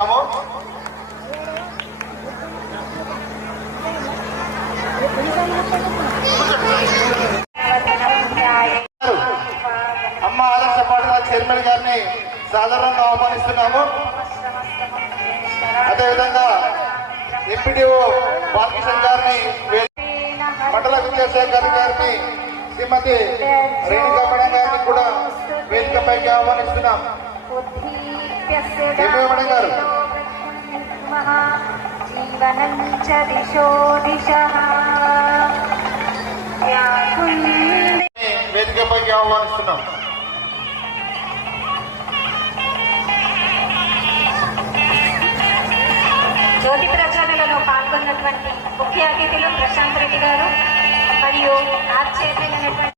అమ్మ ఆదర్శ పాఠశాల చైర్మన్ గారిని సాధారణంగా ఆహ్వానిస్తున్నాము. అదేవిధంగా ఎంపీడీఓ బాలకిషన్ గారిని, మండల విద్యాశాఖ గారిని, శ్రీమతి రేణుకా మేడం గారిని కూడా వేదికపైకి ఆహ్వానిస్తున్నాం. మేడం గారు వేదికపైకి ఆహ్వానిస్తున్నాం. జ్యోతి ప్రజ్వలనలో పాల్గొన్నటువంటి ముఖ్య అతిథులు ప్రశాంత్ రెడ్డి గారు మరియు ఆశ్చర్యమైనటువంటి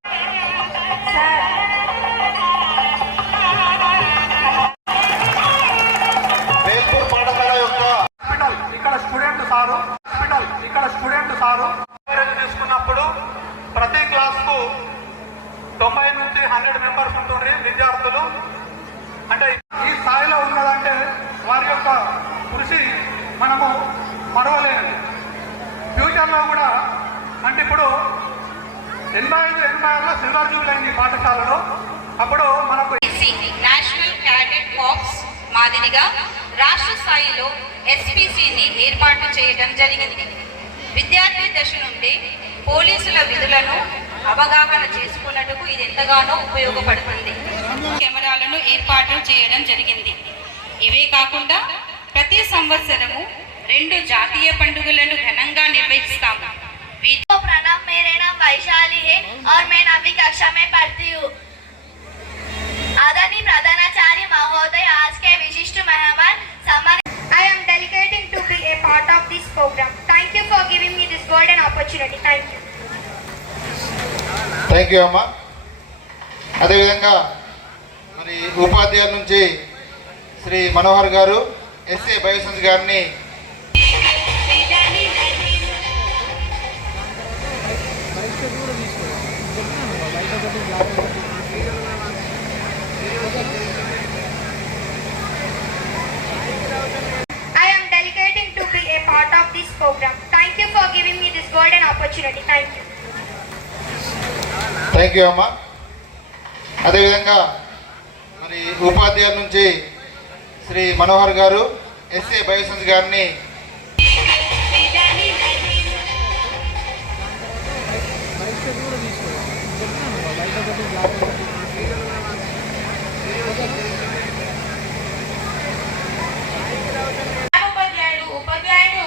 సార్ వేల్పూర్ పాఠశాల యొక్క ఇక్కడ స్టూడెంట్ సారు తీసుకున్నప్పుడు ప్రతి క్లాస్ కు 90 నుంచి 100 మెంబర్స్ ఉంటుండ్రి విద్యార్థులు. అంటే ఈ స్థాయిలో ఉన్నదంటే వారి యొక్క కృషి మనము మరవలేనిది. ఫ్యూచర్ లో కూడా అంటే ఇప్పుడు 85-86లో సిల్వర్ జూబ్లీ అయింది పాఠశాలలో. అప్పుడు మనకు నేషనల్ క్యాడెట్ కార్ప్స్ మాదిరిగా రాష్ట్ర స్థాయిలో ఎస్పీసీని ఏర్పాటు చేయడం జరిగింది. విద్యార్థి దశ నుండి పోలీసుల విధులను అవగాహన చేసుకున్నట్టుకు ఇది ఎంతగానో ఉపయోగపడుతుంది. కెమెరాలను ఏర్పాటు చేయడం జరిగింది. ఇవే కాకుండా ప్రతి సంవత్సరము 2 జాతీయ పండుగలను ఘనంగా నిర్వహిస్తాము. प्रणाम, मेरे नाम वैशाली है और मैं 9वीं कक्षा में पढ़ती हूँ. आदरणीय प्रधानाचार्य महोदय, आज के विशिष्ट मेहमान सम्मानित. I am delighted to be a part of this program. Thank you for giving me this golden opportunity. Thank you. Thank you అమ్మా. అదేవిధంగా మరి ఉపాధ్యాయుల నుంచి శ్రీ మనోహర్ గారు, ఎస్ఏ బయోసెన్స్ గారిని I am delighted to be a part of this program. Thank you for giving me this golden opportunity. Thank you. Thank you అమ్మా. అదేవిధంగా మరి ఉపాధ్యాయుల నుంచి శ్రీ మనోహర్ గారు, ఎస్ఏ బయోసెన్స్ గారిని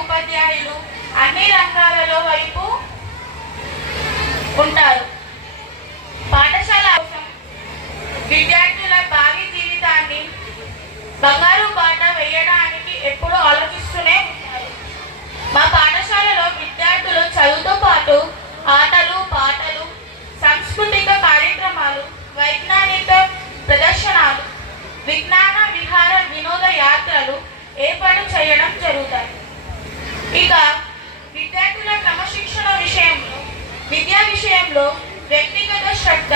ఉపాధ్యాయులు అన్ని రంగాలలో వైపు ఉంటారు. పాఠశాల కోసం విద్యార్థుల భావి జీవితాన్ని బంగారు బాట వేయడానికి ఎప్పుడూ ఆలోచిస్తూనే ఉంటారు. మా పాఠశాలలో విద్యార్థులు చదువుతో పాటు ఆటలు, పాటలు, సాంస్కృతిక కార్యక్రమాలు, వైజ్ఞానిక ప్రదర్శనలు, విజ్ఞాన విహార వినోద యాత్రలు ఏర్పాటు చేయడం జరుగుతాయి. ఇక విద్యార్థుల క్రమశిక్షణ విషయంలో, విద్యా విషయంలో వ్యక్తిగత శ్రద్ధ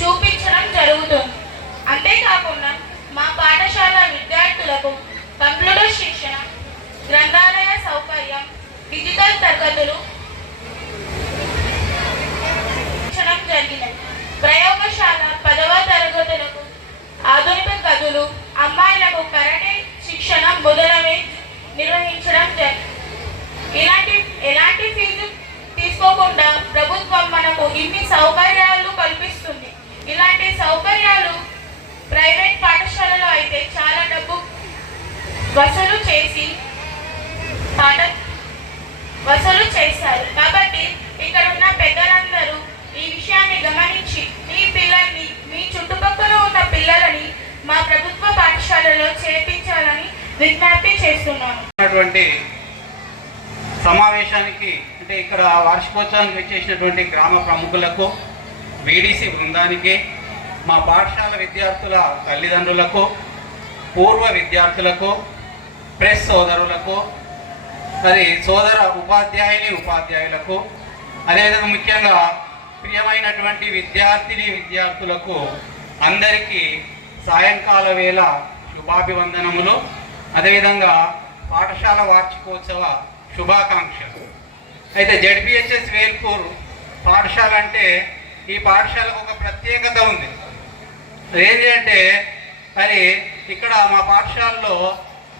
చూపించడం జరుగుతుంది. అంతేకాకుండా మా పాఠశాల విద్యార్థులకు కంప్యూటర్ శిక్షణ, గ్రంథాలయ సౌకర్యం, డిజిటల్ తరగతులు జరిగినాయి. ప్రయోగశాల 10వ తరగతులకు ఆధునిక గదులు, అమ్మాయిలకు కరాటే శిక్షణ మొదలైనవి నిర్వహించడం జరిగింది. ఎలాంటి ఫీజు తీసుకోకుండా ప్రభుత్వం మనకు ఇన్ని సౌకర్యాలు కల్పిస్తుంది. ఇలాంటి సౌకర్యాలు ప్రైవేట్ పాఠశాలలో అయితే చాలా డబ్బు వసూలు చేస్తారు. కాబట్టి ఇక్కడ ఉన్న పెద్దలందరూ ఈ విషయాన్ని గమనించి మీ పిల్లల్ని, మీ చుట్టుపక్కల ఉన్న పిల్లలని మా ప్రభుత్వ పాఠశాలలో చేర్పించాలని విజ్ఞప్తి చేస్తున్నాను. సమావేశానికి అంటే ఇక్కడ వార్షికోత్సవానికి వచ్చేసినటువంటి గ్రామ ప్రముఖులకు, వీడీసీ బృందానికి, మా పాఠశాల విద్యార్థుల తల్లిదండ్రులకు, పూర్వ విద్యార్థులకు, ప్రెస్ సోదరులకు, మరి సోదర ఉపాధ్యాయులకు, అదేవిధంగా ముఖ్యంగా ప్రియమైనటువంటి విద్యార్థులకు అందరికీ సాయంకాల వేళ శుభాభివందనములు. అదేవిధంగా పాఠశాల వార్షికోత్సవ శుభాకాంక్షలు. అయితే జెడ్పిహెచ్ఎస్ వేల్పూర్ పాఠశాల అంటే ఈ పాఠశాలకు ఒక ప్రత్యేకత ఉంది. ఏంటి అంటే మరి ఇక్కడ మా పాఠశాలలో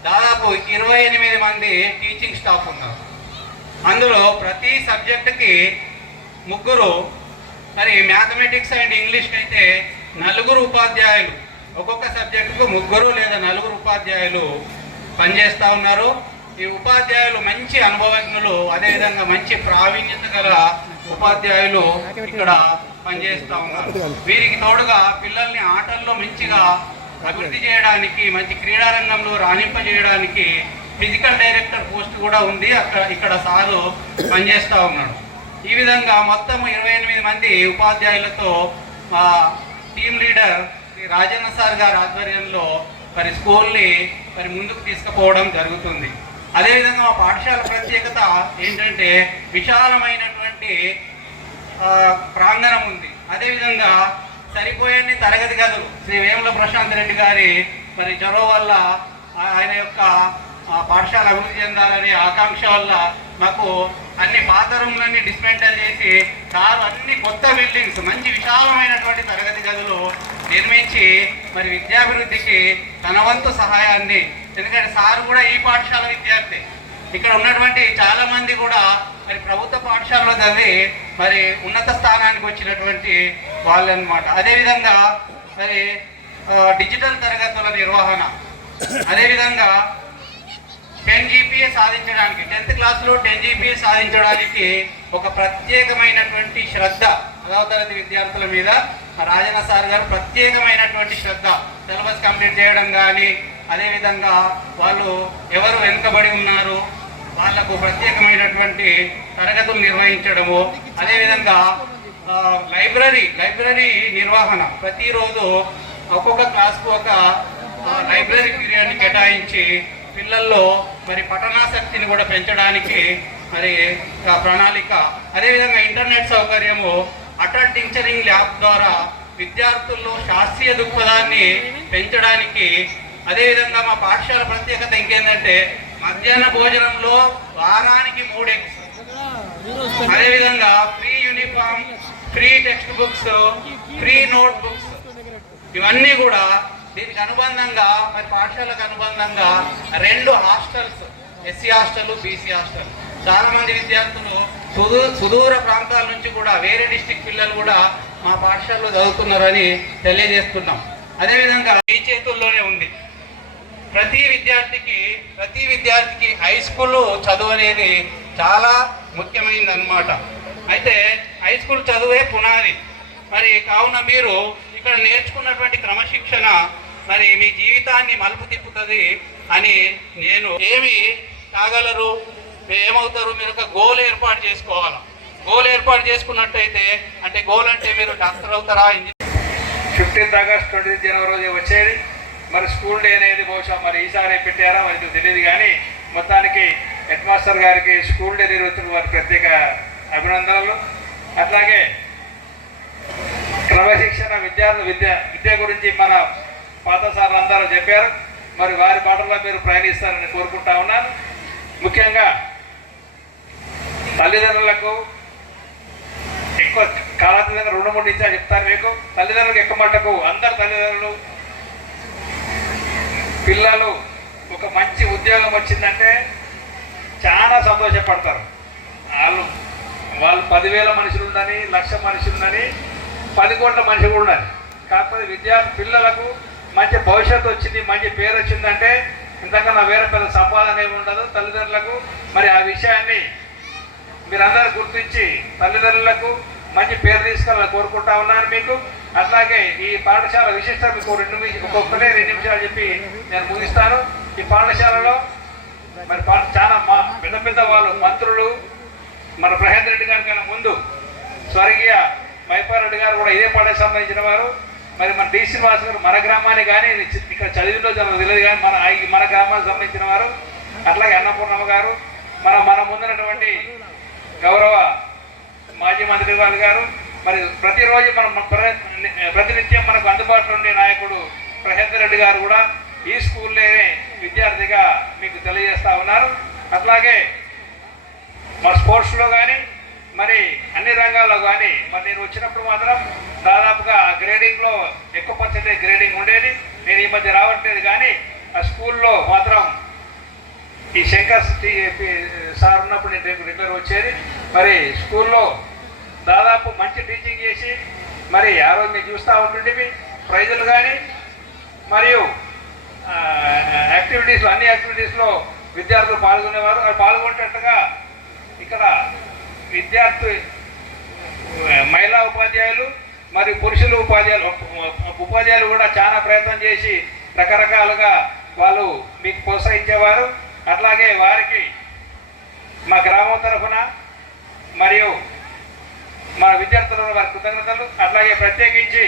దాదాపు 28 మంది టీచింగ్ స్టాఫ్ ఉన్నారు. అందులో ప్రతి సబ్జెక్టుకి 3, మరి మ్యాథమెటిక్స్ అండ్ ఇంగ్లీష్కి అయితే 4 ఉపాధ్యాయులు, ఒక్కొక్క సబ్జెక్టుకు 3 లేదా 4 ఉపాధ్యాయులు పనిచేస్తూ ఉన్నారు. ఈ ఉపాధ్యాయులు మంచి అనుభవజ్ఞులు, అదేవిధంగా మంచి ప్రావీణ్యత గల ఉపాధ్యాయులు ఇక్కడ పనిచేస్తూ ఉన్నారు. వీరికి తోడుగా పిల్లల్ని ఆటల్లో మంచిగా అభివృద్ధి చేయడానికి, మంచి క్రీడారంగంలో రాణింపజేయడానికి ఫిజికల్ డైరెక్టర్ పోస్ట్ కూడా ఉంది. ఇక్కడ సారు పనిచేస్తూ ఉన్నాడు. ఈ విధంగా మొత్తం 28 మంది ఉపాధ్యాయులతో మా team leader Shri Rajanna sir గారి ఆధ్వర్యంలో మరి స్కూల్ని మరి ముందుకు తీసుకుపోవడం జరుగుతుంది. అదేవిధంగా మా పాఠశాల ప్రత్యేకత ఏంటంటే విశాలమైనటువంటి ప్రాంగణం ఉంది. అదేవిధంగా సరిపోయే తరగతి గదులు. శ్రీ వేముల ప్రశాంత్ రెడ్డి గారి మరి చొరవ వల్ల ఆయన యొక్క పాఠశాల అభివృద్ధి చెందాలనే ఆకాంక్ష వల్ల మాకు అన్ని పాత రూమ్లన్నీ డిస్మెంటల్ చేసి సార్ అన్ని కొత్త బిల్డింగ్స్, మంచి విశాలమైనటువంటి తరగతి గదులు నిర్మించి మరి విద్యాభివృద్ధికి తన వంతు సహాయాన్ని, ఎందుకంటే సార్ కూడా ఈ పాఠశాల విద్యార్థి, ఇక్కడ ఉన్నటువంటి చాలా మంది కూడా మరి ప్రభుత్వ పాఠశాలలో చదివి మరి ఉన్నత స్థానానికి వచ్చినటువంటి వాళ్ళు అన్నమాట. అదేవిధంగా మరి డిజిటల్ తరగతుల నిర్వహణ, అదేవిధంగా 10 GPA సాధించడానికి 10th క్లాస్లో 10 GPA సాధించడానికి ఒక ప్రత్యేకమైనటువంటి శ్రద్ధ 10వ తరగతి విద్యార్థుల మీద రాజన్న సార్ గారు ప్రత్యేకమైనటువంటి శ్రద్ధ, సిలబస్ కంప్లీట్ చేయడం కానీ, అదేవిధంగా వాళ్ళు ఎవరు వెనుకబడి ఉన్నారు వాళ్లకు ప్రత్యేకమైనటువంటి తరగతులు నిర్వహించడము, అదేవిధంగా లైబ్రరీ నిర్వహణ, ప్రతిరోజు ఒక్కొక్క క్లాస్కు ఒక లైబ్రరీ పీరియడ్ని కేటాయించి పిల్లల్లో మరి పఠనాసక్తిని కూడా పెంచడానికి మరి ప్రణాళిక, అదేవిధంగా ఇంటర్నెట్ సౌకర్యము, అటల్ టీచరింగ్ ల్యాబ్ ద్వారా విద్యార్థుల్లో శాస్త్రీయ దృక్పథాన్ని పెంచడానికి, అదేవిధంగా మా పాఠశాల ప్రత్యేకత ఇంకేంటంటే మధ్యాహ్న భోజనంలో వారానికి 3 eggs, అదేవిధంగా free uniform, free text books, free note books, ఇవన్నీ కూడా దీనికి అనుబంధంగా మరి పాఠశాలకు అనుబంధంగా 2 hostels, SC hostel, BC hostel. చాలా మంది విద్యార్థులు సుదూర ప్రాంతాల నుంచి కూడా, వేరే డిస్టిక్ పిల్లలు కూడా మా పాఠశాలలో చదువుతున్నారని తెలియజేస్తున్నాం. అదేవిధంగా ఈ చేతుల్లోనే ఉంది. ప్రతి విద్యార్థికి హై స్కూల్ చదువు అనేది చాలా ముఖ్యమైనది అన్నమాట. అయితే హై స్కూల్ చదువే పునాది. మరి కావున మీరు ఇక్కడ నేర్చుకున్నటువంటి క్రమశిక్షణ మరి మీ జీవితాన్ని మలుపు తిప్పుతుంది అని నేను, ఏమి కాగలరు, ఏమవుతారు, మీరు ఒక గోల్ ఏర్పాటు చేసుకోవాలి. గోల్ ఏర్పాటు చేసుకున్నట్టయితే, అంటే గోల్ అంటే మీరు డాక్టర్ అవుతారా, 15th ఆగస్ట్ 20th జనవరి రోజు వచ్చేది. మరి స్కూల్ డే అనేది బహుశా మరి ఈసారి పెట్టారా మరి తెలియదు, కానీ మొత్తానికి హెడ్ మాస్టర్ గారికి స్కూల్ డే నిర్వహిస్తున్న వారి ప్రత్యేక అభినందనలు. అట్లాగే క్రమశిక్షణ, విద్య గురించి మన పాత సార్లు అందరూ చెప్పారు. మరి వారి బాటలో మీరు ప్రయాణిస్తారని కోరుకుంటా ఉన్నాను. ముఖ్యంగా తల్లిదండ్రులకు ఎక్కువ కాలాతీతంగా 2-3 నిమిషాలు చెప్తాను మీకు. తల్లిదండ్రులకు ఎక్కువ మట్టుకు అందరు తల్లిదండ్రులు పిల్లలు ఒక మంచి ఉద్యోగం వచ్చిందంటే చాలా సంతోషపడతారు. వాళ్ళు 10,000 మనుషులు ఉందని, 1,00,000 మనుషులు ఉందని, 10 కోట్ల మనుషులు కూడా ఉండాలి. కాకపోతే పిల్లలకు మంచి భవిష్యత్తు వచ్చింది, మంచి పేరు వచ్చిందంటే ఇంతకన్నా వేరే పెద్ద సంపాదన ఏమి ఉండదు. తల్లిదండ్రులకు మరి ఆ విషయాన్ని మీరందరూ గుర్తించి తల్లిదండ్రులకు మంచి పేరు తీసుకోవాలని కోరుకుంటా ఉన్నాను మీకు. అట్లాగే ఈ పాఠశాల విశిష్టత మీకు 2 నిమిషాలు చెప్పి నేను ముగిస్తాను. ఈ పాఠశాలలో మరి చాలా పెద్ద వాళ్ళు, మంత్రులు, మన ప్రహేంద్ర రెడ్డి గారి కన్నా ముందు స్వర్గీయ మైపారెడ్డి గారు కూడా ఇదే పాఠశాలకు సంబంధించిన వారు. మరి మన డి శ్రీనివాస్ గారు మన గ్రామాన్ని కానీ ఇక్కడ చదివిలో తెలియదు కానీ మన గ్రామానికి సంబంధించిన వారు. అట్లాగే అన్నపూర్ణమ్మ గారు, మన ముందున్నటువంటి గౌరవ మాజీ మంత్రి గారు. మరి ప్రతిరోజు ప్రతినిత్యం మనకు అందుబాటులో ఉండే నాయకుడు ప్రహేంద్ర రెడ్డి గారు కూడా ఈ స్కూల్లోనే విద్యార్థిగా మీకు తెలియజేస్తా ఉన్నారు. అట్లాగే మన స్పోర్ట్స్లో కానీ మరి అన్ని రంగాల్లో కానీ మరి నేను వచ్చినప్పుడు మాత్రం దాదాపుగా గ్రేడింగ్లో ఎక్కువ పర్సెంటేజ్ గ్రేడింగ్ ఉండేది. నేను ఈ మధ్య రావట్లేదు కానీ ఆ స్కూల్లో మాత్రం ఈ శంకర్ సార్ ఉన్నప్పుడు నేను రెగ్యులర్ వచ్చేది. మరి స్కూల్లో దాదాపు మంచి టీచింగ్ చేసి మరి ఆ రోజు మేము చూస్తూ ఉంటుండేవి. ప్రైజులు కానీ మరియు యాక్టివిటీస్లో అన్ని యాక్టివిటీస్లో విద్యార్థులు పాల్గొనేవారు. అది పాల్గొనేటట్టుగా ఇక్కడ మహిళా ఉపాధ్యాయులు మరియు పురుషులు ఉపాధ్యాయులు కూడా చాలా ప్రయత్నం చేసి రకరకాలుగా వాళ్ళు మీకు ప్రోత్సహించేవారు. అట్లాగే వారికి మా గ్రామం తరఫున మరియు మన విద్యార్థుల వారి కృతజ్ఞతలు. అట్లాగే ప్రత్యేకించి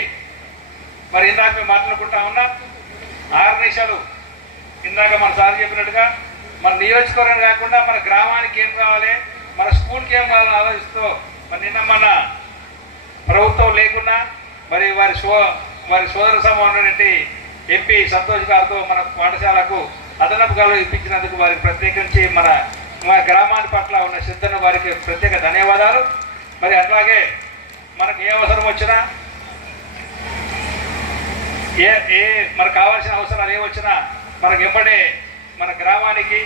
మరి ఇందాక మేము మాట్లాడుకుంటా ఉన్నాం 6 నిమిషాలు ఇందాక మన సార్ చెప్పినట్టుగా మన నియోజకవర్గం కాకుండా మన గ్రామానికి ఏం కావాలి, మన స్కూల్కి ఏం కావాలని ఆలోచిస్తూ మరి నిన్న మన ప్రభుత్వం లేకున్నా మరి వారి సోదర సమానమైనటువంటి ఎంపీ సంతోష్ గారితో మన పాఠశాలకు అదనపు గడువు ఇప్పించినందుకు వారికి ప్రత్యేకించి మన గ్రామాన్ని పట్ల ఉన్న శ్రద్ధను వారికి ప్రత్యేక ధన్యవాదాలు. మరి అట్లాగే మనకు ఏ అవసరం వచ్చినా మనకు కావాల్సిన అవసరాలు ఏమొచ్చినా మనకు ఎంబడే మన గ్రామానికి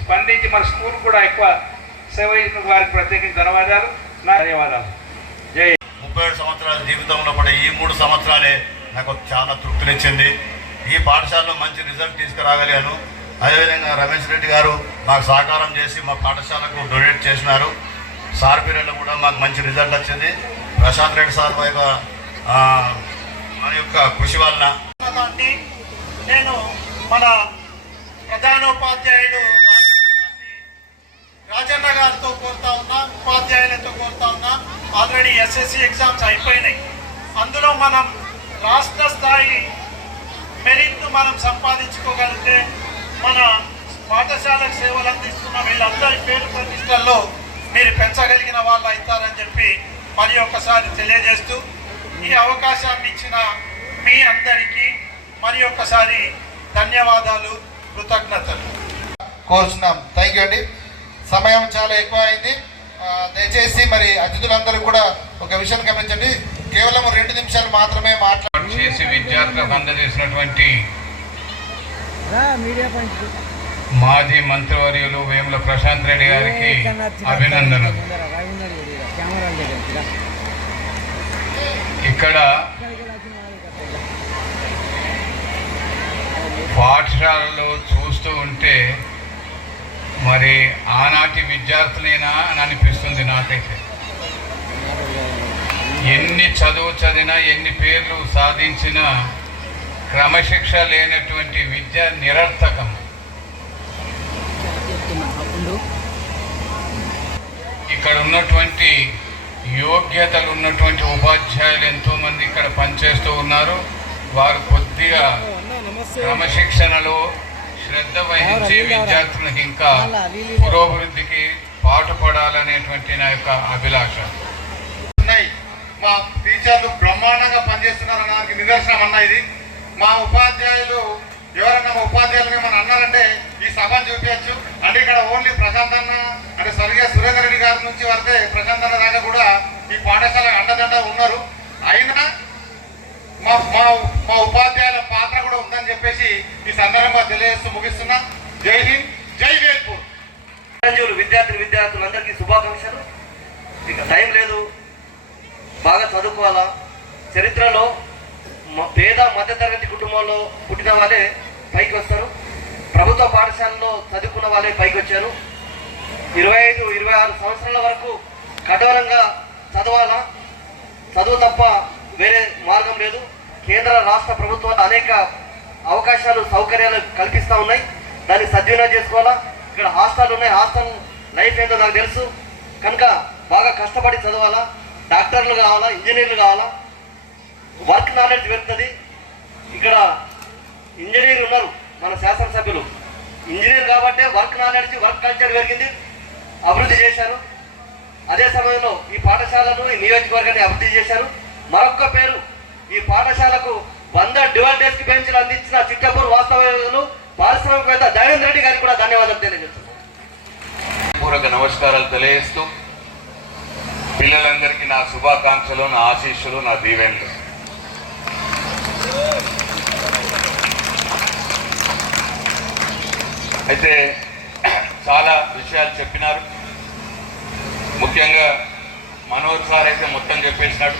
స్పందించి మన స్కూల్ కూడా ఎక్కువ సేవ చేసిన వారికి ప్రత్యేకించి ధన్యవాదాలు. జై. 37 సంవత్సరాల జీవితంలో పడే ఈ 3 సంవత్సరాలే నాకు చాలా తృప్తినిచ్చింది. ఈ పాఠశాలలో మంచి రిజల్ట్ తీసుకురాగలిగాను. అదేవిధంగా రమేష్ రెడ్డి గారు మాకు సహకారం చేసి మా పాఠశాలకు డొనేట్ చేసినారు. సార్ పీరియడ్లో కూడా మాకు మంచి రిజల్ట్ వచ్చింది. ప్రశాంత్ రెడ్డి సార్ మన యొక్క కృషి వలన నేను మన ప్రధానోపాధ్యాయుడు రాజన్న గారితో కోరుతా ఉన్నా, ఉపాధ్యాయులతో కోరుతా ఉన్నా. ఆల్రెడీ ఎస్ఎస్సి ఎగ్జామ్స్ అయిపోయినాయి. అందులో మనం రాష్ట్ర స్థాయి మెరిట్ను మనం సంపాదించుకోగలిగితే మన పాఠశాలకు సేవలు అందిస్తున్న వీళ్ళందరి పేరు ప్రతిష్టల్లో మీరు పెంచగలిగిన వాళ్ళు అవుతారని చెప్పి మరి ఒక్కసారి తెలియజేస్తూ ఈ అవకాశాన్ని ఇచ్చిన మీ అందరికీ మరి ఒక్కసారి ధన్యవాదాలు, కృతజ్ఞతలు కోరుచున్నాం. థ్యాంక్ యూ అండి. సమయం చాలా ఎక్కువ అయింది. దయచేసి మరి అతిథులందరూ కూడా ఒక విషయం గమనించండి. కేవలం 2 నిమిషాలు మాత్రమే చేసి విద్యార్థులకు అందజేసినటువంటి మాజీ మంత్రివర్యులు వేముల ప్రశాంత్ రెడ్డి గారికి అభినందనలు. ఇక్కడ పాఠశాలలో చూస్తూ ఉంటే మరి ఆనాటి విద్యార్థులేనా అని అనిపిస్తుంది నాకైతే. ఎన్ని చదువు చదివినా ఎన్ని పేర్లు సాధించినా క్రమశిక్ష లేనటువంటి విద్య నిరర్థకం. ఇక్కడ ఉన్నటువంటి యోగ్యతలు ఉన్నటువంటి ఉపాధ్యాయులు ఎంతోమంది ఇక్కడ పనిచేస్తూ ఉన్నారు. వారు కొద్దిగా క్రమశిక్షణలో శ్రద్ధ వహించి విద్యార్థులకు ఇంకా పురోభివృద్ధికి పాటుపడాలనేటువంటి నా యొక్క అభిలాష. మా టీచర్లు బ్రహ్మాండంగా పనిచేస్తున్నారన్న దానికి నిదర్శనం అన్న ఇది. మా ఉపాధ్యాయులు ఎవరన్నా మా ఉపాధ్యాయులు ఏమన్నా అన్నారంటే ఈ సభను చూపించచ్చు. అంటే ఇక్కడ ఓన్లీ ప్రశాంత్ అన్న అంటే స్వర్గీయ సురేందర్ రెడ్డి గారి నుంచి వస్తే ప్రశాంత్ అన్న దాకా కూడా ఈ పాఠశాల అండదండ ఉన్నారు. అయినా మా మా మా ఉపాధ్యాయుల పాత్ర కూడా ఉందని చెప్పేసి ఈ సందర్భంగా తెలియజేస్తూ ముగిస్తున్నా. జై హింద్, జై వేల్పూర్. విద్యార్థులందరికీ శుభాకాంక్షలు. ఇక టైం లేదు, బాగా చదువుకోవాలా. చరిత్రలో పేద మధ్యతరగతి కుటుంబంలో పుట్టిన వాళ్ళే పైకి వస్తారు. ప్రభుత్వ పాఠశాలలో చదువుకున్న వాళ్ళే పైకి వచ్చారు. 25-26 సంవత్సరాల వరకు కఠోరంగా చదవాలా. చదువు తప్ప వేరే మార్గం లేదు. కేంద్ర రాష్ట్ర ప్రభుత్వాలు అనేక అవకాశాలు సౌకర్యాలు కల్పిస్తూ ఉన్నాయి. దాన్ని సద్వినియోగం చేసుకోవాలా. ఇక్కడ హాస్టల్ ఉన్నాయి. హాస్టల్ లైఫ్ ఏంటో నాకు తెలుసు కనుక బాగా కష్టపడి చదవాలా. డాక్టర్లు కావాలా, ఇంజనీర్లు కావాలా. వర్క్ నాలెడ్జ్ పెరుగుతుంది. ఇక్కడ ఇంజనీర్ ఉన్నారు మన శాసనసభ్యులు. ఇంజనీర్ కాబట్టే వర్క్ నాలెడ్జ్, వర్క్ కల్చర్ పెరిగింది, అభివృద్ధి చేశారు. అదే సమయంలో ఈ పాఠశాలను, ఈ నియోజకవర్గాన్ని అభివృద్ధి చేశారు. మరొక్క పేరు, ఈ పాఠశాలకు 100 డ్యువల్ డెస్క్ బెంచ్లు అందించిన చిట్టపూర్ వాస్తవ్యులు పారిశ్రామికవేత్త దయానంద్ రెడ్డి గారికి కూడా ధన్యవాదాలు తెలియజేస్తున్నాను. పూర్వక నమస్కారాలు తెలియజేస్తూ పిల్లలందరికీ నా శుభాకాంక్షలు, నా ఆశీస్సులు, నా దీవెనలు. అయితే చాలా విషయాలు చెప్పినారు. ముఖ్యంగా మనోహర్ సార్ అయితే మొత్తం చెప్పేసినాడు.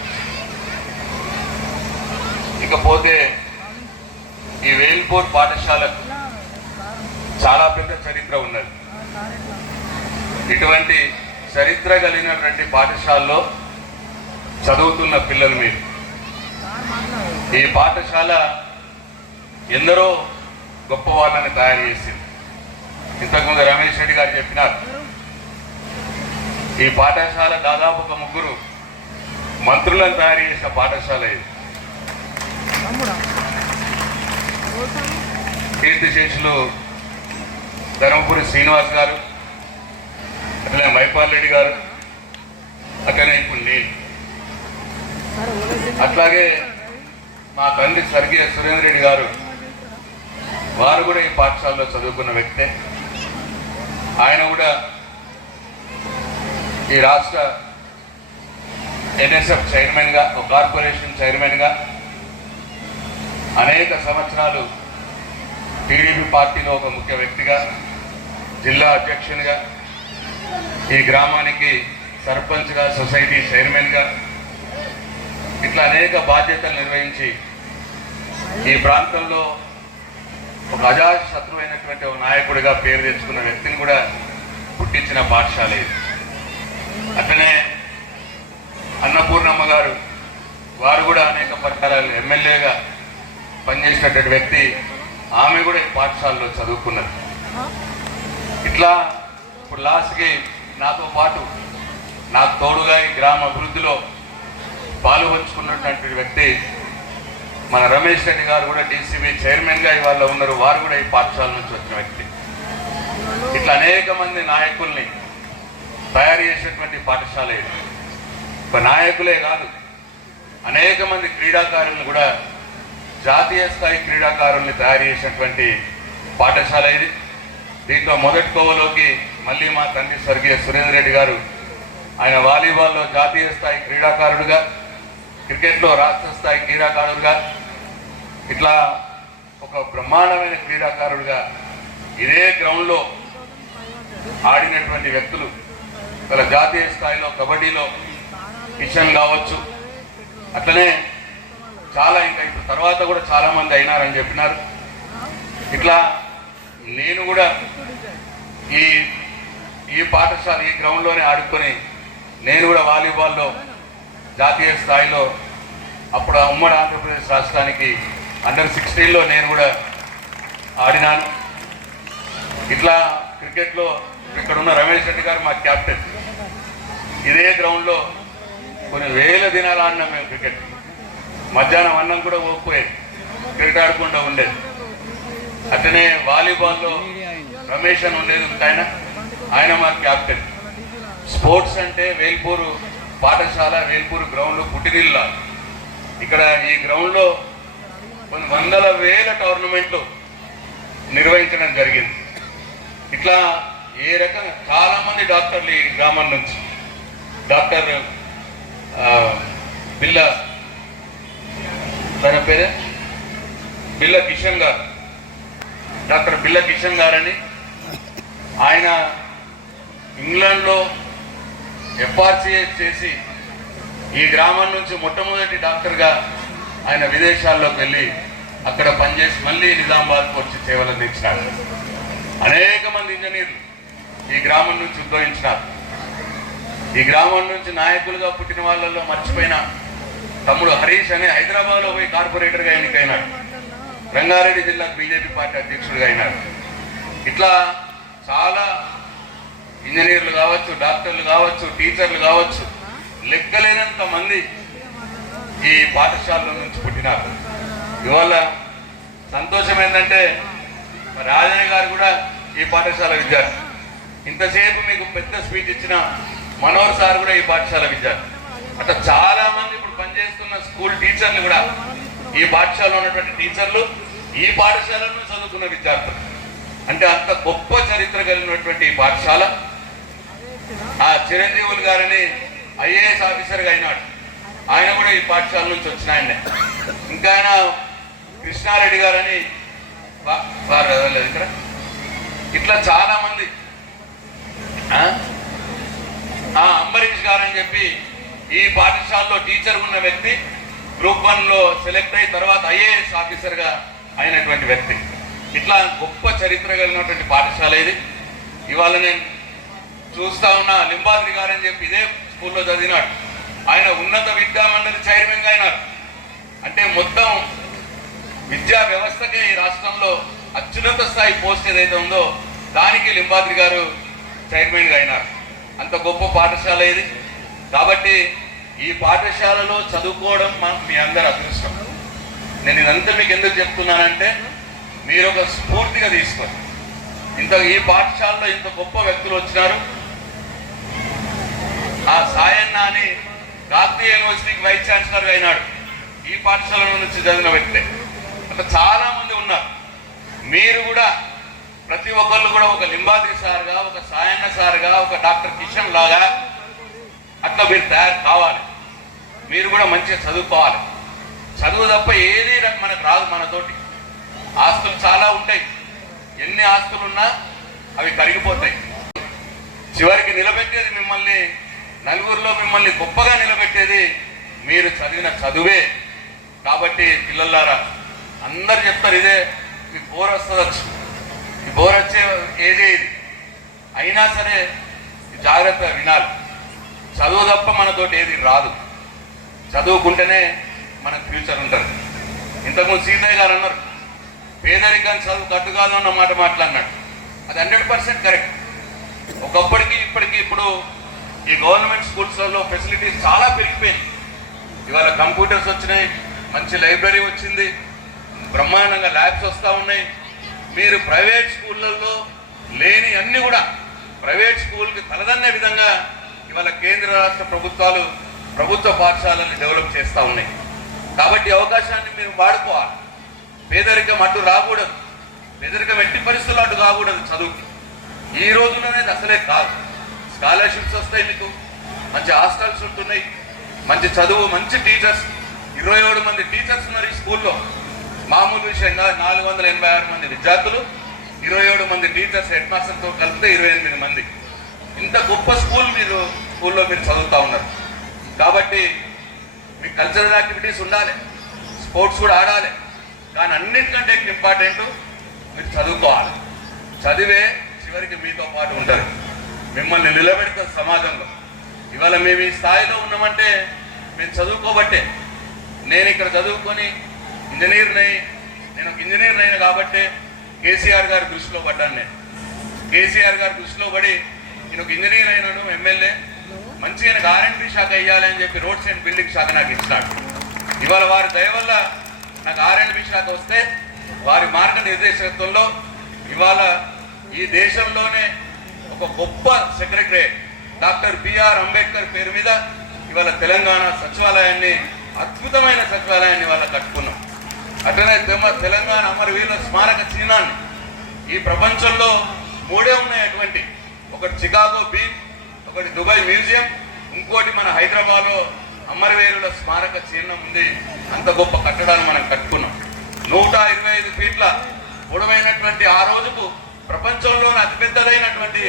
ఇకపోతే ఈ వేల్పూర్ పాఠశాలకు చాలా పెద్ద చరిత్ర ఉన్నది. ఇటువంటి చరిత్ర కలిగినటువంటి పాఠశాలలో చదువుతున్న పిల్లలు మీరు. ఈ పాఠశాల ఎందరో గొప్ప వాళ్ళని తయారు చేసింది. ఇంతకుముందు రమేష్ రెడ్డి గారు చెప్పినారు, ఈ పాఠశాల దాదాపు ఒక 3 మంత్రులను తయారు చేసిన పాఠశాల ఇది. కీర్తిశేషులు ధర్మపురి శ్రీనివాస్ గారు, అట్లనే మైపాల్ రెడ్డి గారు, అట్లనే ఇప్పుడు నేను, అట్లాగే మా తండ్రి స్వర్గీయ సురేంద్ర రెడ్డి గారు, వారు కూడా ఈ పాఠశాలలో చదువుకున్న వ్యక్తే. ఆయన కూడా ఈ రాష్ట్ర ఎన్ఎస్ఎఫ్ చైర్మన్గా, ఒక కార్పొరేషన్ చైర్మన్గా అనేక సంవత్సరాలు, టీడీపీ పార్టీలో ఒక ముఖ్య వ్యక్తిగా, జిల్లా అధ్యక్షునిగా, ఈ గ్రామానికి సర్పంచ్గా, సొసైటీ చైర్మన్గా, ఇట్లా అనేక బాధ్యతలు నిర్వహించి ఈ ప్రాంతంలో ఒక అజాశత్రువైనటువంటి ఒక నాయకుడిగా పేరు తెచ్చుకున్న వ్యక్తిని కూడా పుట్టించిన పాఠశాల ఇది. అట్లనే అన్నపూర్ణమ్మ గారు, వారు కూడా అనేక ప్రకారాలు ఎమ్మెల్యేగా పనిచేసినటువంటి వ్యక్తి. ఆమె కూడా ఈ పాఠశాలలో చదువుకున్నారు. ఇట్లా ఇప్పుడు లాస్ట్కి నాతో పాటు నాకు తోడుగా ఈ గ్రామ అభివృద్ధిలో పాలు పంచుకున్నటువంటి వ్యక్తి మన రమేష్ రెడ్డి గారు కూడా డీసీబీ చైర్మన్గా ఇవాళ ఉన్నారు. వారు కూడా ఈ పాఠశాల నుంచి వచ్చిన వ్యక్తి. ఇట్లా అనేక మంది నాయకుల్ని తయారు చేసేటువంటి పాఠశాల ఇది. ఒక నాయకులే కాదు, అనేక మంది క్రీడాకారులను కూడా, జాతీయ స్థాయి క్రీడాకారుల్ని తయారు చేసినటువంటి పాఠశాల ఇది. దీంట్లో మొదటి కోవలోకి మళ్ళీ మా తండ్రి స్వర్గీయ సురేంద్ర రెడ్డి గారు, ఆయన వాలీబాల్లో జాతీయ స్థాయి క్రీడాకారుడుగా, క్రికెట్లో రాష్ట్ర స్థాయి క్రీడాకారుడుగా, ఇట్లా ఒక బ్రహ్మాండమైన క్రీడాకారుడుగా ఇదే గ్రౌండ్లో ఆడినటువంటి వ్యక్తులు. వాళ్ళ జాతీయ స్థాయిలో కబడ్డీలో కిషన్ కావచ్చు, అట్లనే చాలా ఇంకా ఇప్పుడు తర్వాత కూడా చాలామంది అయినారని చెప్పినారు. ఇట్లా నేను కూడా ఈ పాఠశాల ఈ గ్రౌండ్లోనే ఆడుకొని నేను కూడా వాలీబాల్లో జాతీయ స్థాయిలో, అప్పుడు ఉమ్మడి ఆంధ్రప్రదేశ్ రాష్ట్రానికి అండర్-16లో నేను కూడా ఆడినాను. ఇట్లా క్రికెట్లో ఇక్కడున్న రమేష్ రెడ్డి గారు మా క్యాప్టెన్. ఇదే గ్రౌండ్లో కొన్ని వేల దినాలు ఆడినాం మేము క్రికెట్. మధ్యాహ్నం అన్నం కూడా పోకపోయేది, క్రికెట్ ఆడకుండా ఉండేది. అట్లనే వాలీబాల్లో రమేష్ అని ఉండేది ఆయన మా క్యాప్టెన్. స్పోర్ట్స్ అంటే వేల్పూరు పాఠశాల, వేల్పూరు గ్రౌండ్ పుట్టినిల్లా. ఇక్కడ ఈ గ్రౌండ్లో కొన్ని వందల వేల టోర్నమెంట్లు నిర్వహించడం జరిగింది. ఇట్లా ఏ రకంగా చాలామంది డాక్టర్లు ఈ గ్రామం నుంచి, డాక్టర్ బిల్ల, తన పేరే బిల్ల కిషన్ గారు, డాక్టర్ బిల్ల కిషన్ గారని, ఆయన ఇంగ్లాండ్లో FRCS చేసి ఈ గ్రామం నుంచి మొట్టమొదటి డాక్టర్గా ఆయన విదేశాల్లోకి వెళ్ళి అక్కడ పనిచేసి మళ్ళీ నిజామాబాద్కు వచ్చి సేవలు అందించినారు. అనేక మంది ఇంజనీర్లు ఈ గ్రామం నుంచి ఉద్భవించినారు. ఈ గ్రామం నుంచి నాయకులుగా పుట్టిన వాళ్ళల్లో మర్చిపోయిన తమ్ముడు హరీష్ అని హైదరాబాద్లో పోయి కార్పొరేటర్గా ఎన్నికైనాడు. రంగారెడ్డి జిల్లా బీజేపీ పార్టీ అధ్యక్షుడిగా అయినాడు. ఇట్లా చాలా ఇంజనీర్లు కావచ్చు, డాక్టర్లు కావచ్చు, టీచర్లు కావచ్చు, లెక్కలేనంత మంది ఈ పాఠశాలలో నుంచి పుట్టినారు. ఇవాళ సంతోషం ఏంటంటే రాజయ్య గారు కూడా ఈ పాఠశాల విద్యార్థి. ఇంతసేపు మీకు పెద్ద స్పీచ్ ఇచ్చిన మనోహర్ సార్ కూడా ఈ పాఠశాల విద్యార్థి. అట్లా చాలా మంది ఇప్పుడు పనిచేస్తున్న స్కూల్ టీచర్లు కూడా, ఈ పాఠశాలలో ఉన్నటువంటి టీచర్లు ఈ పాఠశాలలో చదువుకున్న విద్యార్థులు. అంటే అంత గొప్ప చరిత్ర కలిగినటువంటి ఈ పాఠశాల. ఆ చిరంజీవులు గారని ఐఏఎస్ ఆఫీసర్గా అయినాడు, ఆయన కూడా ఈ పాఠశాల నుంచి వచ్చిన ఆయనే. ఇంకా ఆయన కృష్ణారెడ్డి గారని వారు ఇక్కడ ఇట్లా చాలా మంది, అంబరీష్ గారని చెప్పి ఈ పాఠశాలలో టీచర్ ఉన్న వ్యక్తి గ్రూప్ 1లో సెలెక్ట్ అయిన తర్వాత ఐఏఎస్ ఆఫీసర్గా అయినటువంటి వ్యక్తి. ఇట్లా గొప్ప చరిత్ర కలిగినటువంటి పాఠశాల ఇది. ఇవాళ నేను చూస్తా ఉన్న లింబాద్రి గారని చెప్పి ఇదే స్కూల్లో చదివినాడు, ఆయన ఉన్నత విద్యా మండలి చైర్మన్గా అయినారు. అంటే మొత్తం విద్యా వ్యవస్థకే ఈ రాష్ట్రంలో అత్యున్నత స్థాయి పోస్ట్ ఏదైతే ఉందో దానికి లింబాద్రి గారు చైర్మన్గా అయినారు. అంత గొప్ప పాఠశాల ఇది. కాబట్టి ఈ పాఠశాలలో చదువుకోవడం మీ అందరి అదృష్టం. నేను ఇదంతా మీకు ఎందుకు చెప్తున్నానంటే మీరు ఒక స్ఫూర్తిగా తీసుకోండి. ఈ పాఠశాలలో ఇంత గొప్ప వ్యక్తులు వచ్చినారు. ఆ సాయన్న అని కాకతీయ యూనివర్సిటీకి వైస్ ఛాన్సలర్గా అయినాడు, ఈ పాఠశాల నుంచి చదివిన వ్యక్తే. అట్లా చాలా మంది ఉన్నారు. మీరు కూడా ప్రతి ఒక్కళ్ళు కూడా ఒక లింబాద్రి సార్గా, ఒక సాయన్న సార్గా, ఒక డాక్టర్ కిషన్ లాగా అట్లా మీరు తయారు కావాలి. మీరు కూడా మంచిగా చదువుకోవాలి. చదువు తప్ప ఏది మనకు రాదు. మనతోటి ఆస్తులు చాలా ఉంటాయి, ఎన్ని ఆస్తులు ఉన్నా అవి కరిగిపోతాయి. చివరికి నిలబెట్టేది మిమ్మల్ని, నలుగురిలో మిమ్మల్ని గొప్పగా నిలబెట్టేది మీరు చదివిన చదువే. కాబట్టి పిల్లలారా అందరు చెప్తారు ఇదే, మీకు బోర్ వస్తుంది, ఈ బోర్ వచ్చే ఏదే ఇది అయినా సరే జాగ్రత్తగా వినాలి. చదువు తప్ప మనతోటి ఏది రాదు. చదువుకుంటేనే మనకు ఫ్యూచర్ ఉంటుంది. ఇంతకుముందు సీతయ్య గారు అన్నారు పేదరికాన్ని చదువు కట్టు కాదు అన్న మాట మాట్లాడినాడు. అది 100% కరెక్ట్. ఒకప్పటికి ఇప్పటికి ఇప్పుడు ఈ గవర్నమెంట్ స్కూల్స్లలో ఫెసిలిటీస్ చాలా పెరిగిపోయినాయి. ఇవాళ కంప్యూటర్స్ వచ్చినాయి, మంచి లైబ్రరీ వచ్చింది, బ్రహ్మాండంగా ల్యాబ్స్ వస్తూ ఉన్నాయి. మీరు ప్రైవేట్ స్కూళ్ళల్లో లేని అన్ని కూడా ప్రైవేట్ స్కూల్కి తలదన్నే విధంగా ఇవాళ కేంద్ర రాష్ట్ర ప్రభుత్వాలు ప్రభుత్వ పాఠశాలని డెవలప్ చేస్తూ ఉన్నాయి. కాబట్టి అవకాశాన్ని మీరు వాడుకోవాలి. పేదరికం అడ్డు రాకూడదు, పేదరికం ఎట్టి పరిస్థితుల్లో అడ్డు కాకూడదు. చదువుకి ఈ రోజుల్లోనే అసలే కాదు. స్కాలర్షిప్స్ వస్తాయి, మీకు మంచి హాస్టల్స్ ఉంటున్నాయి, మంచి చదువు, మంచి టీచర్స్. 27 మంది టీచర్స్ ఉన్నారు ఈ స్కూల్లో. మామూలు విషయంగా 486 మంది విద్యార్థులు, 27 మంది టీచర్స్, హెడ్ మాస్టర్తో కలిపితే 28 మంది. ఇంత గొప్ప స్కూల్లో మీరు చదువుతూ ఉన్నారు. కాబట్టి మీ కల్చరల్ యాక్టివిటీస్ ఉండాలి, స్పోర్ట్స్ కూడా ఆడాలి. కానీ అన్నిటికంటే ఇంపార్టెంట్ మీరు చదువుకోవాలి. చదివే చివరికి మీతో పాటు ఉంటారు, మిమ్మల్ని నిలబెడతారు సమాజంలో. ఇవాళ మేము ఈ స్థాయిలో ఉన్నామంటే మేము చదువుకోబట్టే. నేను ఇక్కడ చదువుకొని నేను ఒక ఇంజనీర్ అయినా కాబట్టే కేసీఆర్ గారి దృష్టిలో పడ్డాను. నేను కేసీఆర్ గారి దృష్టిలో పడి నేను ఒక ఇంజనీర్ అయినాను, ఎమ్మెల్యే, మంచిగా నాకు R&B శాఖ ఇవ్వాలి అని చెప్పి రోడ్స్ అండ్ బిల్డింగ్ శాఖ నాకు ఇచ్చినాడు. ఇవాళ వారి దయ వల్ల నాకు R&B శాఖ వస్తే వారి మార్గనిర్దేశకత్వంలో ఇవాళ ఈ దేశంలోనే ఒక గొప్ప సెక్రటరీ డాక్టర్ బిఆర్ అంబేద్కర్ పేరు మీద ఇవాళ తెలంగాణ సచివాలయాన్ని, అద్భుతమైన సచివాలయాన్ని ఇవాళ కట్టుకున్నాం. అట్లనే తెలంగాణ అమరవీరుల స్మారక చిహ్నాన్ని ఈ ప్రపంచంలో 3 ఉన్నాయి అటువంటి. ఒకటి చికాగో బీచ్, ఒకటి దుబాయ్ మ్యూజియం, ఇంకోటి మన హైదరాబాద్లో అమరవీరుల స్మారక చిహ్నం ఉంది. అంత గొప్ప కట్టడాలు మనం కట్టుకున్నాం. 125 ఫీట్ల పొడవైనటువంటి ఆ రోజుకు ప్రపంచంలోనే అతిపెద్దదైనటువంటి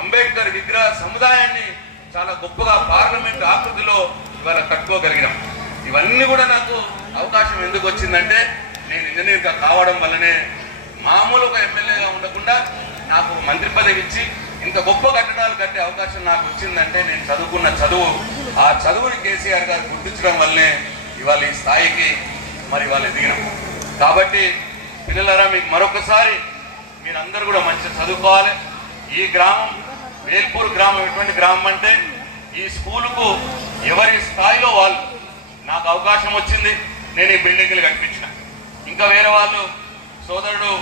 అంబేద్కర్ విగ్రహ సముదాయాన్ని చాలా గొప్పగా పార్లమెంట్ ఆకృతిలో ఇవాళ కట్టుకోగలిగినాం. ఇవన్నీ కూడా నాకు అవకాశం ఎందుకు వచ్చిందంటే నేను ఇంజనీర్గా కావడం వల్లనే. మామూలుగా ఎమ్మెల్యేగా ఉండకుండా నాకు మంత్రి పదవి ఇచ్చి ఇంత గొప్ప కట్టడాలు కట్టే అవకాశం నాకు వచ్చిందంటే నేను చదువుకున్న చదువు, ఆ చదువుని కేసీఆర్ గారు గుర్తించడం వల్లనే ఇవాళ ఈ స్థాయికి మరి వాళ్ళు ఎదిగినాం. కాబట్టి పిల్లలారా మీకు మరొకసారి మీరందరూ కూడా మంచిగా చదువుకోవాలి. ఈ గ్రామం వేల్పూర్ గ్రామం ఎటువంటి గ్రామం అంటే ఈ స్కూలుకు ఎవరి స్థాయిలో వాళ్ళు, నాకు అవకాశం వచ్చింది, నేను ఈ బిల్డింగ్లు కట్టించిన. ఇంకా వేరే వాళ్ళు సోదరుడు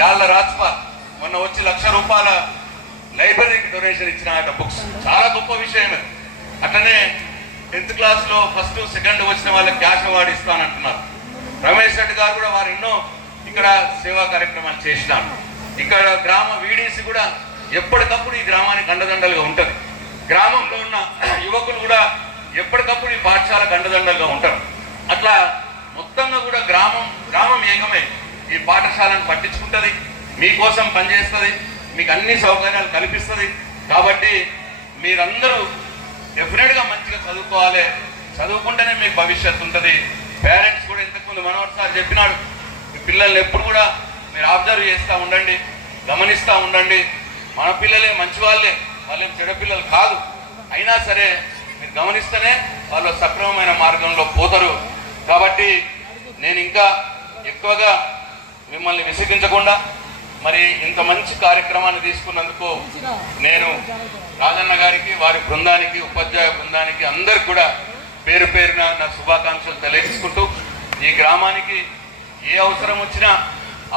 యాళ్ళ రాజ్పాల్ మొన్న వచ్చి ₹1,00,000 లైబ్రరీకి డొనేషన్ ఇచ్చిన బుక్స్, చాలా గొప్ప విషయం. అట్లనే 10th క్లాస్లో 1st, 2nd వచ్చిన వాళ్ళకి క్యాష్ అవార్డు ఇస్తానంటున్నారు. రమేష్ రెడ్డి గారు కూడా వారు ఎన్నో ఇక్కడ సేవా కార్యక్రమాలు చేసినారు. ఇక్కడ గ్రామ వీడీసీ కూడా ఎప్పటికప్పుడు ఈ గ్రామానికి అండదండలుగా ఉంటుంది. గ్రామంలో ఉన్న యువకులు కూడా ఎప్పటికప్పుడు ఈ పాఠశాలకు అండదండలుగా ఉంటారు. అట్లా మొత్తంగా కూడా గ్రామం ఏకమై ఈ పాఠశాలను పట్టించుకుంటుంది, మీకోసం పనిచేస్తుంది, మీకు అన్ని సౌకర్యాలు కల్పిస్తుంది. కాబట్టి మీరందరూ డెఫినెట్గా మంచిగా చదువుకోవాలి. చదువుకుంటేనే మీకు భవిష్యత్తు ఉంటుంది. పేరెంట్స్ కూడా ఇంతకుముందు మనోహర్ సార్ చెప్పినాడు, మీ పిల్లల్ని ఎప్పుడు కూడా మీరు అబ్జర్వ్ చేస్తూ ఉండండి, గమనిస్తూ ఉండండి. మన పిల్లలే మంచి వాళ్ళే, వాళ్ళేం చెడ పిల్లలు కాదు. అయినా సరే మీరు గమనిస్తేనే వాళ్ళు సక్రమమైన మార్గంలో పోతారు. కాబట్టి నేను ఇంకా ఎక్కువగా మిమ్మల్ని విసిగించకుండా మరి ఇంత మంచి కార్యక్రమాన్ని తీసుకున్నందుకు నేను రాజన్న గారికి, వారి బృందానికి, ఉపాధ్యాయ బృందానికి అందరికి కూడా పేరు పేరున నా శుభాకాంక్షలు తెలియజేసుకుంటూ, ఈ గ్రామానికి ఏ అవసరం వచ్చినా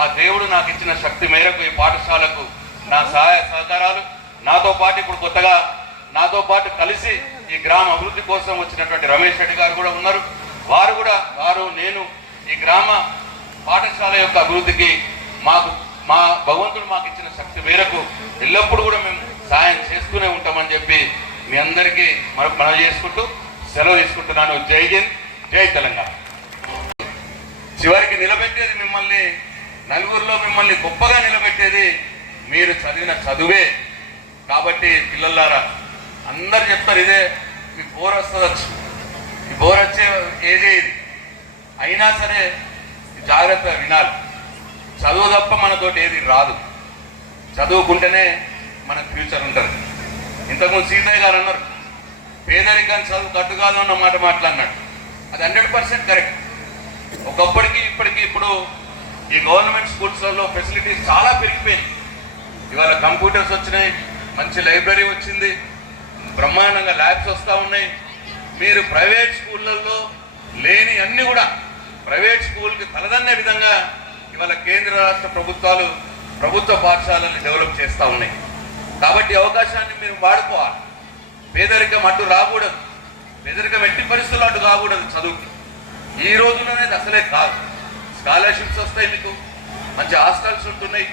ఆ దేవుడు నాకు ఇచ్చిన శక్తి మేరకు ఈ పాఠశాలకు నా సహాయ సహకారాలు, నాతో పాటు ఇప్పుడు కొత్తగా నాతో పాటు కలిసి ఈ గ్రామ అభివృద్ధి కోసం వచ్చినటువంటి రమేష్ రెడ్డి గారు కూడా ఉన్నారు. వారు నేను ఈ గ్రామ పాఠశాల యొక్క అభివృద్ధికి మా భగవంతుడు మాకు ఇచ్చిన శక్తి మేరకు ఎల్లప్పుడూ కూడా మేము సాయం చేస్తూనే ఉంటామని చెప్పి మీ అందరికీ మనవి చేసుకుంటూ సెలవు తీసుకుంటున్నాను. జై హింద్, జై తెలంగాణ. చివరికి నిలబెట్టేది మిమ్మల్ని, నలుగురిలో మిమ్మల్ని గొప్పగా నిలబెట్టేది మీరు చదివిన చదువే. కాబట్టి పిల్లలారా అందరు చెప్తారు ఇదే, మీకు బోర్ వస్తుంది, ఈ బోర్ వచ్చే ఏదే ఇది. అయినా సరే జాగ్రత్తగా వినాలి. చదువు తప్ప మనతోటి ఏది రాదు. చదువుకుంటేనే మనకు ఫ్యూచర్ ఉంటుంది. ఇంతకుముందు సీతయ్య గారు అన్నారు, పేదరికాన్ని చదువు కట్టు కాదు అన్న మాట మాట్లాడినాడు. అది 100% కరెక్ట్. ఒకప్పటికి ఇప్పటికీ ఇప్పుడు ఈ గవర్నమెంట్ స్కూల్స్లలో ఫెసిలిటీస్ చాలా పెరిగిపోయింది. ఇవాళ కంప్యూటర్స్ వచ్చినాయి, మంచి లైబ్రరీ వచ్చింది, బ్రహ్మాండంగా ల్యాబ్స్ వస్తూ ఉన్నాయి. మీరు ప్రైవేట్ స్కూళ్ళల్లో లేని అన్ని కూడా ప్రైవేట్ స్కూల్కి తలదన్నే విధంగా ఇవాళ కేంద్ర రాష్ట్ర ప్రభుత్వాలు ప్రభుత్వ పాఠశాలల్ని డెవలప్ చేస్తూ ఉన్నాయి. కాబట్టి అవకాశాన్ని మీరు వాడుకోవాలి. పేదరికం అడ్డు రాకూడదు, పేదరికం ఎట్టి పరిస్థితుల్లో అడ్డు కాకూడదు. చదువుకి ఈ రోజులనేది అసలే కాదు. స్కాలర్షిప్స్ వస్తాయి, మీకు మంచి హాస్టల్స్ ఉంటున్నాయి,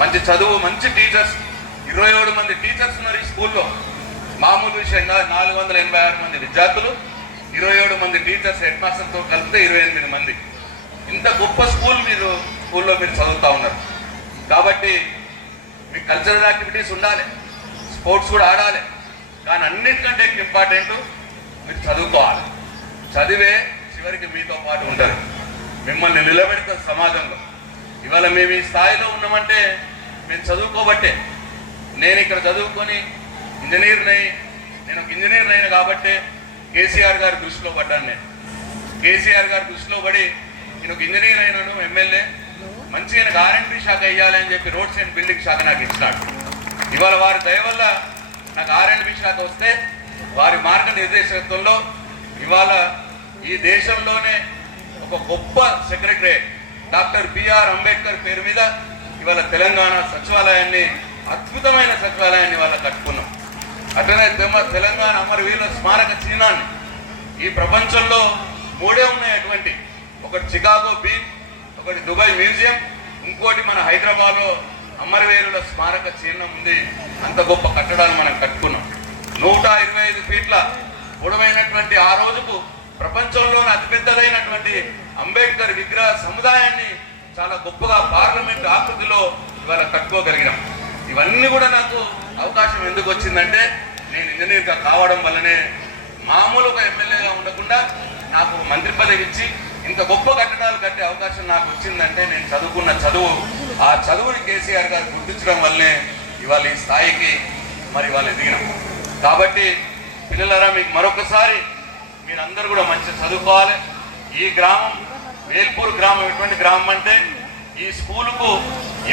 మంచి చదువు, మంచి టీచర్స్. 27 మంది టీచర్స్ ఉన్నారు ఈ స్కూల్లో. మామూలు విషయంగా 486 మంది విద్యార్థులు, 27 మంది టీచర్స్, హెడ్ మాస్టర్తో కలిపితే 28 మంది. ఇంత గొప్ప స్కూల్లో మీరు చదువుతూ ఉన్నారు. కాబట్టి మీ కల్చరల్ యాక్టివిటీస్ ఉండాలి, స్పోర్ట్స్ కూడా ఆడాలి. కానీ అన్నిటికంటే ఇంపార్టెంట్ మీరు చదువుకోవాలి. చదివే చివరికి మీతో పాటు ఉంటారు, మిమ్మల్ని నిలబెడతారు సమాజంలో. ఇవాళ మేము ఈ స్థాయిలో ఉన్నామంటే మేము చదువుకోబట్టే. నేను ఇక్కడ చదువుకొని నేను ఒక ఇంజనీర్ అయినా కాబట్టి కేసీఆర్ గారి దృష్టిలో పడ్డాను. నేను కేసీఆర్ గారి దృష్టిలో పడి నేను ఒక ఇంజనీర్ అయినాను, ఎమ్మెల్యే, మంచిగా నాకు R&B శాఖ ఇవ్వాలి అని చెప్పి రోడ్స్ అండ్ బిల్డింగ్ శాఖ నాకు ఇచ్చినాడు. ఇవాళ వారి దయ వల్ల నాకు R&B శాఖ వస్తే వారి మార్గనిర్దేశకత్వంలో ఇవాళ ఈ దేశంలోనే ఒక గొప్ప సెక్రటరీ డాక్టర్ బిఆర్ అంబేద్కర్ పేరు మీద ఇవాళ తెలంగాణ సచివాలయాన్ని, అద్భుతమైన సచివాలయాన్ని వాళ్ళ కట్టుకున్నాం. అట్లనే తెలంగాణ అమరవీరుల స్మారక చిహ్నాన్ని ఈ ప్రపంచంలో 3 ఉన్నాయి అటువంటి. ఒకటి చికాగో బీచ్, ఒకటి దుబాయ్ మ్యూజియం, ఇంకోటి మన హైదరాబాద్లో అమరవీరుల స్మారక చిహ్నం ఉంది. అంత గొప్ప కట్టడాలు మనం కట్టుకున్నాం. 125 ఫీట్ల పొడవైనటువంటి ఆ రోజుకు ప్రపంచంలోనే అతిపెద్దదైనటువంటి అంబేద్కర్ విగ్రహ సముదాయాన్ని చాలా గొప్పగా పార్లమెంట్ ఆకృతిలో ఇవాళ కట్టుకోగలిగినాం. ఇవన్నీ కూడా నాకు అవకాశం ఎందుకు వచ్చిందంటే నేను ఇంజనీర్గా కావడం వల్లనే. మామూలుగా ఎమ్మెల్యేగా ఉండకుండా నాకు మంత్రి పదవి ఇచ్చి ఇంత గొప్ప కట్టడాలు కట్టే అవకాశం నాకు వచ్చిందంటే నేను చదువుకున్న చదువు, ఆ చదువుని కేసీఆర్ గారు గుర్తించడం వల్లనే ఇవాళ ఈ స్థాయికి మరి వాళ్ళు ఎదిగినాం. కాబట్టి పిల్లలారా, మీకు మరొకసారి మీరందరూ కూడా మంచిగా చదువుకోవాలి. ఈ గ్రామం వేల్పూర్ గ్రామం ఎటువంటి గ్రామం అంటే ఈ స్కూలుకు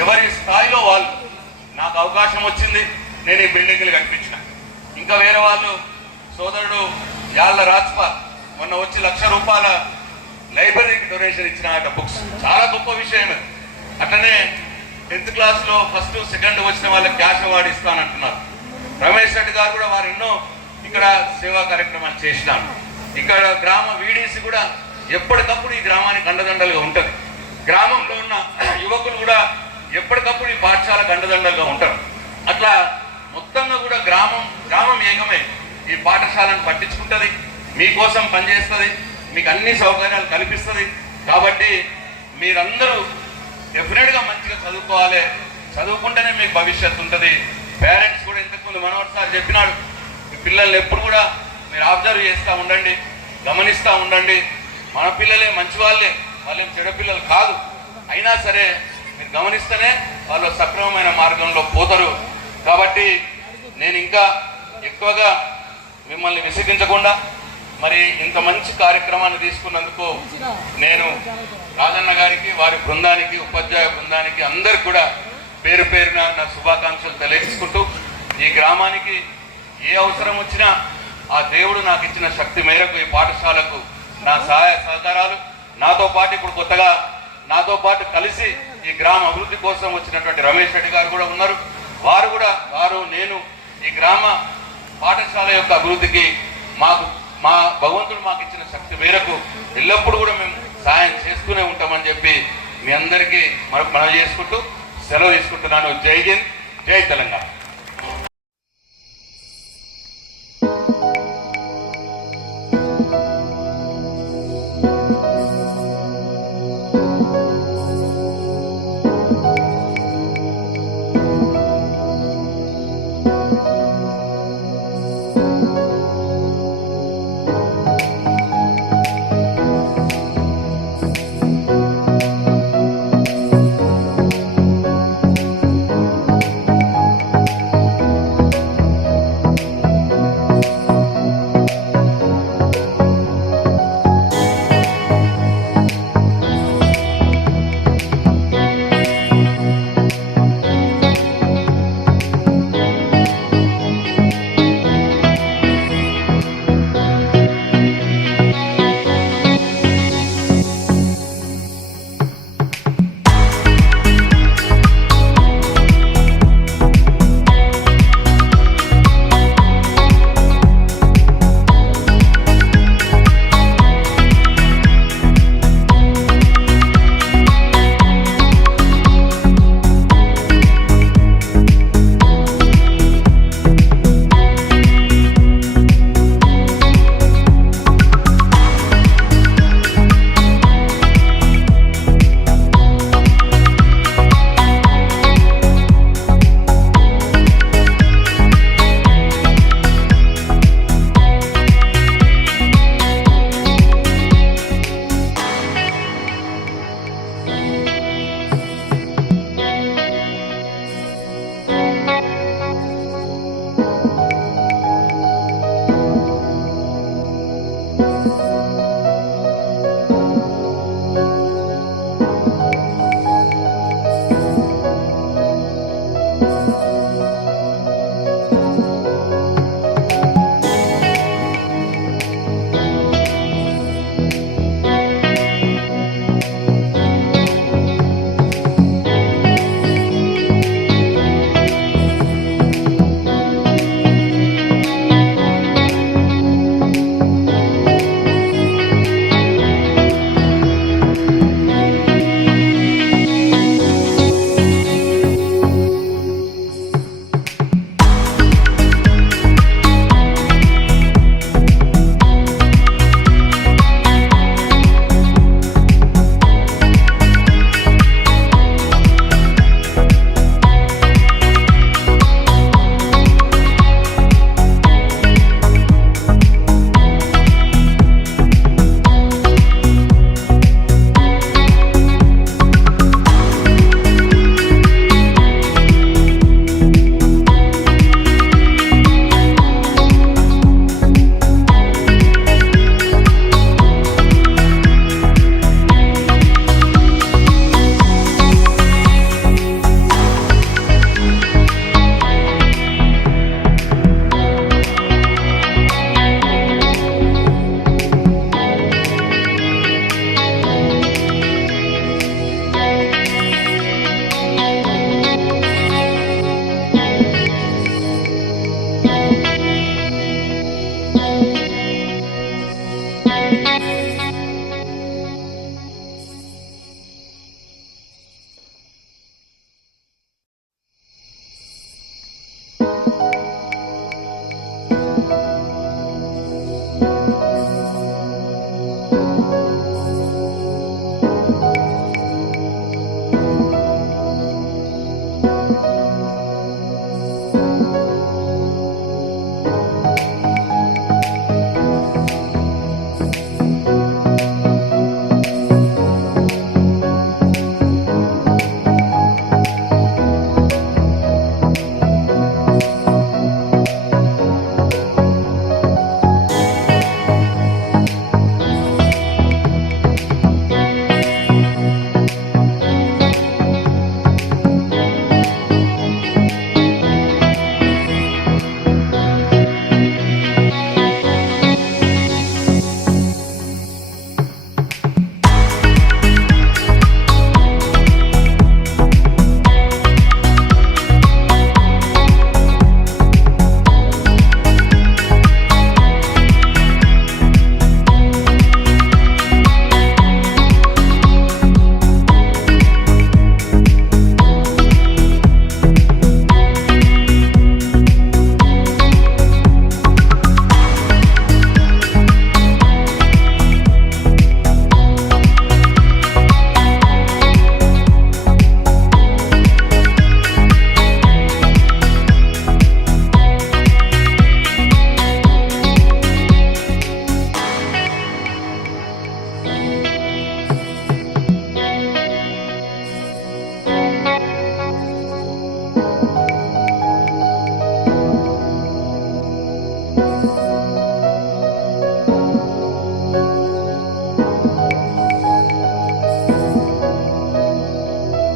ఎవరి స్థాయిలో వాళ్ళు, నాకు అవకాశం వచ్చింది, నేను ఈ బిల్డింగ్లు కట్టించిన. ఇంకా వేరే వాళ్ళు సోదరుడు యాళ్ళ రాజ్పాల్ మొన్న వచ్చి ₹1,00,000 లైబ్రరీకి డొనేషన్ ఇచ్చిన బుక్స్, చాలా గొప్ప విషయం. అట్లనే 10th క్లాస్లో 1st, 2nd వచ్చిన వాళ్ళకి క్యాష్ అవార్డు ఇస్తానంటున్నారు. రమేష్ రెడ్డి గారు కూడా వారు ఎన్నో ఇక్కడ సేవా కార్యక్రమాలు చేసినారు. ఇక్కడ గ్రామ వీడీసీ కూడా ఎప్పటికప్పుడు ఈ గ్రామానికి అండదండలుగా ఉంటుంది. గ్రామంలో ఉన్న యువకులు కూడా ఎప్పటికప్పుడు ఈ పాఠశాలకు అండదండలుగా ఉంటారు. అట్లా మొత్తంగా కూడా గ్రామం ఏకమే ఈ పాఠశాలను పట్టించుకుంటుంది, మీకోసం పనిచేస్తుంది, మీకు అన్ని సౌకర్యాలు కల్పిస్తుంది. కాబట్టి మీరందరూ డెఫినెట్గా మంచిగా చదువుకోవాలి, చదువుకుంటేనే మీకు భవిష్యత్తు ఉంటుంది. పేరెంట్స్ కూడా ఇంతకుముందు మనోహర్ సార్ చెప్పినాడు, మీ పిల్లల్ని ఎప్పుడు కూడా మీరు అబ్జర్వ్ చేస్తూ ఉండండి, గమనిస్తూ ఉండండి. మన పిల్లలే మంచి వాళ్ళే, వాళ్ళేం చెడు పిల్లలు కాదు. అయినా సరే మీరు గమనిస్తేనే వాళ్ళు సక్రమమైన మార్గంలో పోతారు. కాబట్టి నేను ఇంకా ఎక్కువగా మిమ్మల్ని విసిగించకుండా మరి ఇంత మంచి కార్యక్రమాన్ని తీసుకున్నందుకు నేను రాజన్న గారికి, వారి బృందానికి, ఉపాధ్యాయ బృందానికి అందరికి కూడా పేరు పేరున నా శుభాకాంక్షలు తెలియజేసుకుంటూ, ఈ గ్రామానికి ఏ అవసరం వచ్చినా ఆ దేవుడు నాకు ఇచ్చిన శక్తి మేరకు ఈ పాఠశాలకు నా సహాయ సహకారాలు, నాతో పాటు ఇప్పుడు కొత్తగా నాతో పాటు కలిసి ఈ గ్రామ అభివృద్ధి కోసం వచ్చినటువంటి రమేష్ రెడ్డి గారు కూడా ఉన్నారు. వారు నేను ఈ గ్రామ పాఠశాల యొక్క అభివృద్ధికి మా భగవంతుడు మాకు ఇచ్చిన శక్తి మేరకు ఎల్లప్పుడూ కూడా మేము సాయం చేస్తూనే ఉంటామని చెప్పి మీ అందరికీ మనవి చేసుకుంటూ సెలవు తీసుకుంటున్నాను. జై హింద్, జై తెలంగాణ.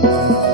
Thank you.